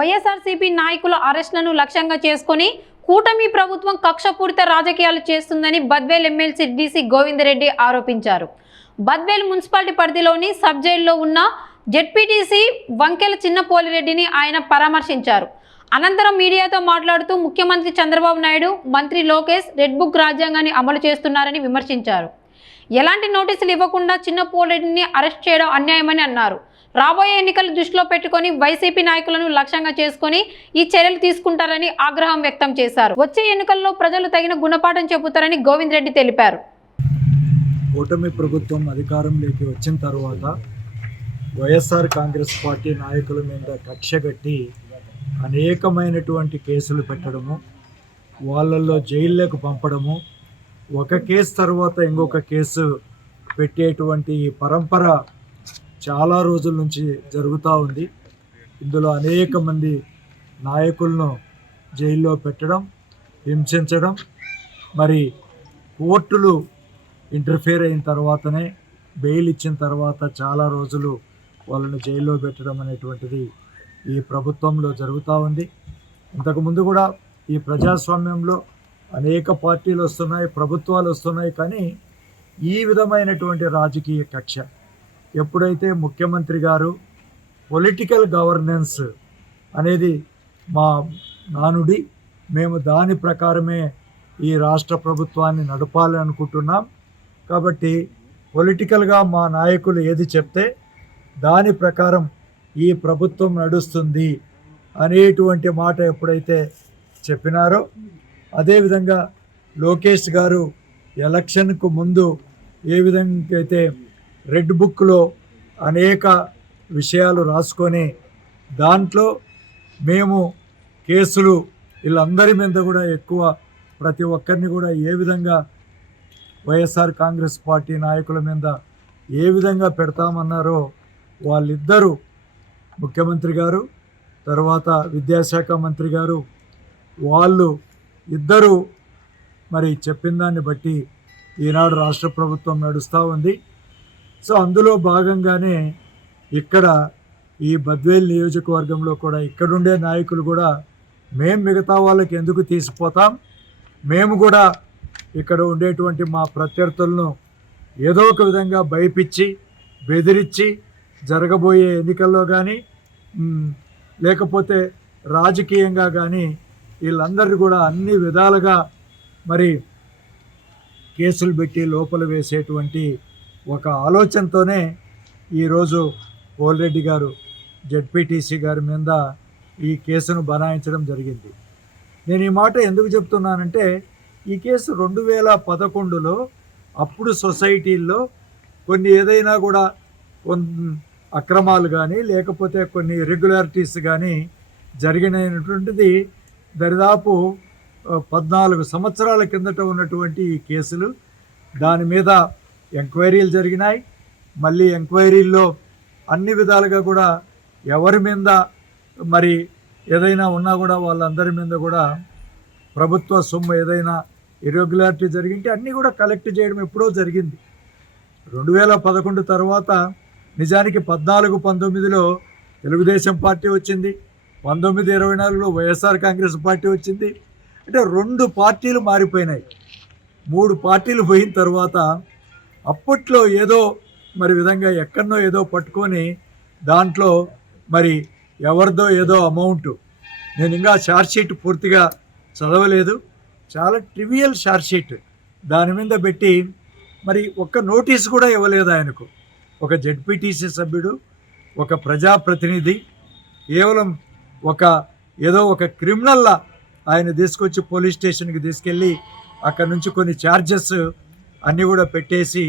వైఎస్ఆర్సీపీ నాయకుల అరెస్టులను లక్ష్యంగా చేసుకుని కూటమి ప్రభుత్వం కక్షపూరిత రాజకీయాలు చేస్తుందని బద్వేల్ ఎమ్మెల్సీ డీసీ గోవిందరెడ్డి ఆరోపించారు. బద్వేల్ మున్సిపాలిటీ పరిధిలోని సబ్ జైల్లో ఉన్న జెడ్పీటీసీ వంకెల చిన్నపోలిరెడ్డిని ఆయన పరామర్శించారు. అనంతరం మీడియాతో మాట్లాడుతూ ముఖ్యమంత్రి చంద్రబాబు నాయుడు, మంత్రి లోకేష్ రెడ్ బుక్ రాజ్యాంగాన్ని అమలు చేస్తున్నారని విమర్శించారు. ఎలాంటి నోటీసులు ఇవ్వకుండా చిన్నపోలిరెడ్డిని అరెస్ట్ చేయడం అన్యాయమని అన్నారు. రాబోయే ఎన్నికలు దృష్టిలో పెట్టుకుని వైసీపీ నాయకులను లక్ష్యంగా చేసుకుని ఈ చర్యలు తీసుకుంటారని ఆగ్రహం వ్యక్తం చేశారు. వచ్చే ఎన్నికల్లో ప్రజలు తగిన గుణపాఠం చెబుతారని గోవిందరెడ్డి తెలిపారు. కూటమి ప్రభుత్వం అధికారంలోకి వచ్చిన తర్వాత వైఎస్ఆర్ కాంగ్రెస్ పార్టీ నాయకుల మీద కక్షగట్టి అనేకమైనటువంటి కేసులు పెట్టడము, వాళ్ళల్లో జైల్లోకి పంపడము, ఒక కేసు తర్వాత ఇంకొక కేసు పెట్టేటువంటి పరంపర చాలా రోజుల నుంచి జరుగుతూ ఉంది. ఇందులో అనేక మంది నాయకులను జైల్లో పెట్టడం, హింసించడం, మరి కోర్టులు ఇంటర్ఫియర్ అయిన తర్వాతనే బెయిల్ ఇచ్చిన తర్వాత చాలా రోజులు వాళ్ళని జైల్లో పెట్టడం అనేటువంటిది ఈ ప్రభుత్వంలో జరుగుతూ ఉంది. ఇంతకుముందు కూడా ఈ ప్రజాస్వామ్యంలో అనేక పార్టీలు వస్తున్నాయి, ప్రభుత్వాలు వస్తున్నాయి, కానీ ఈ విధమైనటువంటి రాజకీయ కక్ష ఎప్పుడైతే ముఖ్యమంత్రి గారు పొలిటికల్ గవర్నెన్స్ అనేది మా నానుడి, మేము దాని ప్రకారమే ఈ రాష్ట్ర ప్రభుత్వాన్ని నడపాలి అనుకుంటున్నాం. కాబట్టి పొలిటికల్గా మా నాయకులు ఏది చెప్తే దాని ప్రకారం ఈ ప్రభుత్వం నడుస్తుంది అనేటువంటి మాట ఎప్పుడైతే చెప్పినారో, అదేవిధంగా లోకేష్ గారు ఎలక్షన్కు ముందు ఏ విధంగా అయితే రెడ్ బుక్లో అనేక విషయాలు రాసుకొని దాంట్లో మేము కేసులు వీళ్ళందరి మీద కూడా ఎక్కువ ప్రతి ఒక్కరిని కూడా ఏ విధంగా వైఎస్ఆర్ కాంగ్రెస్ పార్టీ నాయకుల మీద ఏ విధంగా పెడతామన్నారో వాళ్ళిద్దరూ, ముఖ్యమంత్రి గారు తర్వాత విద్యాశాఖ మంత్రి గారు, వాళ్ళు ఇద్దరు మరి చెప్పిన దాన్ని బట్టి ఈనాడు రాష్ట్ర ప్రభుత్వం నడుస్తూ ఉంది. సో అందులో భాగంగానే ఇక్కడ ఈ బద్వేల్ నియోజకవర్గంలో కూడా ఇక్కడుండే నాయకులు కూడా మేము మిగతా వాళ్ళకి ఎందుకు తీసిపోతాం, మేము కూడా ఇక్కడ ఉండేటువంటి మా ప్రత్యర్థులను ఏదో ఒక విధంగా భయపించి బెదిరించి జరగబోయే ఎన్నికల్లో కానీ లేకపోతే రాజకీయంగా కానీ వీళ్ళందరినీ కూడా అన్ని విధాలుగా మరి కేసులు పెట్టి లోపల వేసేటువంటి ఒక ఆలోచనతోనే ఈరోజు పోలిరెడ్డి గారు జెడ్పీటీసీ గారి మీద ఈ కేసును బనాయించడం జరిగింది. నేను ఈ మాట ఎందుకు చెప్తున్నానంటే, ఈ కేసు 2011లో అప్పుడు సొసైటీల్లో కొన్ని ఏదైనా కూడా అక్రమాలు కానీ లేకపోతే కొన్ని ఇర్రెగ్యులారిటీస్ కానీ జరిగినటువంటిది దరిదాపు 14 సంవత్సరాల కిందట ఉన్నటువంటి ఈ కేసులు. దాని మీద ఎంక్వైరీలు జరిగినాయి. మళ్ళీ ఎంక్వైరీల్లో అన్ని విధాలుగా కూడా ఎవరి మీద మరి ఏదైనా ఉన్నా కూడా వాళ్ళందరి మీద కూడా ప్రభుత్వ సొమ్ము ఏదైనా ఇర్రెగ్యులారిటీ జరిగింటే అన్నీ కూడా కలెక్ట్ చేయడం ఎప్పుడో జరిగింది. 2011 తర్వాత నిజానికి 14-19లో తెలుగుదేశం పార్టీ వచ్చింది, 19-24లో వైఎస్ఆర్ కాంగ్రెస్ పార్టీ వచ్చింది. అంటే 2 పార్టీలు మారిపోయినాయి. 3 పార్టీలు పోయిన తర్వాత అప్పట్లో ఏదో మరి విధంగా ఎక్కడనో ఏదో పట్టుకొని దాంట్లో మరి ఎవరిదో ఏదో అమౌంట్, నేను ఇంకా ఛార్జ్షీట్ పూర్తిగా చదవలేదు, చాలా ట్రివియల్ ఛార్జ్షీట్ దాని మీద పెట్టి మరి ఒక్క నోటీస్ కూడా ఇవ్వలేదు ఆయనకు. ఒక జెడ్పీటీసీ సభ్యుడు, ఒక ప్రజాప్రతినిధి కేవలం ఏదో ఒక క్రిమినల్లా ఆయన తీసుకొచ్చి పోలీస్ స్టేషన్కి తీసుకెళ్ళి అక్కడ నుంచి కొన్ని ఛార్జెస్ అన్నీ కూడా పెట్టేసి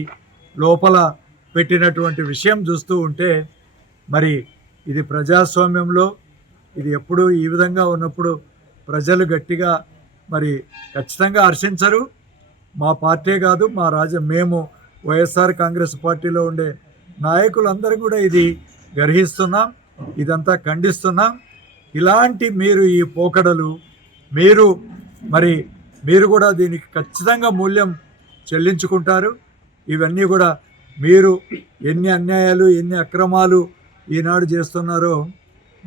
లోపల పెట్టినటువంటి విషయం చూస్తూ ఉంటే, మరి ఇది ప్రజాస్వామ్యంలో ఇది ఎప్పుడు ఈ విధంగా ఉన్నప్పుడు ప్రజలు గట్టిగా మరి ఖచ్చితంగా హర్షించరు. మా పార్టీ కాదు, మేము వైఎస్ఆర్ కాంగ్రెస్ పార్టీలో ఉండే నాయకులందరూ కూడా ఇది గర్హిస్తున్నాం, ఇదంతా ఖండిస్తున్నాం. ఇలాంటి మీరు ఈ పోకడలు మీరు కూడా దీనికి ఖచ్చితంగా మూల్యం చెల్లించుకుంటారు. ఇవన్నీ కూడా మీరు ఎన్ని అన్యాయాలు ఎన్ని అక్రమాలు ఈనాడు చేస్తున్నారో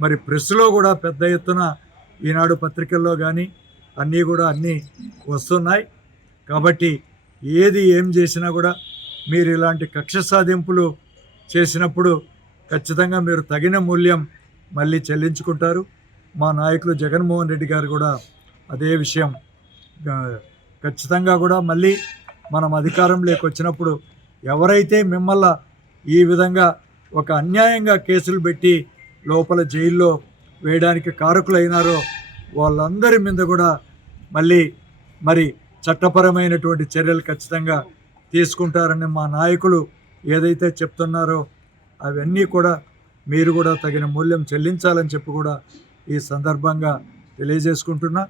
మరి ప్రెస్లో కూడా పెద్ద ఎత్తున ఈనాడు పత్రికల్లో కానీ అన్నీ వస్తున్నాయి. కాబట్టి ఏం చేసినా కూడా మీరు ఇలాంటి కక్ష సాధింపులు చేసినప్పుడు ఖచ్చితంగా మీరు తగిన మూల్యం మళ్ళీ చెల్లించుకుంటారు. మా నాయకులు జగన్మోహన్ రెడ్డి గారు కూడా అదే విషయం ఖచ్చితంగా కూడా మళ్ళీ మనం అధికారంలోకి వచ్చినప్పుడు ఎవరైతే మిమ్మల్ని ఈ విధంగా ఒక అన్యాయంగా కేసులు పెట్టి లోపల జైల్లో వేయడానికి కారకులైనారో వాళ్ళందరి మీద కూడా మరి చట్టపరమైనటువంటి చర్యలు ఖచ్చితంగా తీసుకుంటారని మా నాయకులు ఏదైతే చెప్తున్నారో అవన్నీ కూడా మీరు కూడా తగిన మూల్యం చెల్లించాలని చెప్పి కూడా ఈ సందర్భంగా తెలియజేసుకుంటున్నా.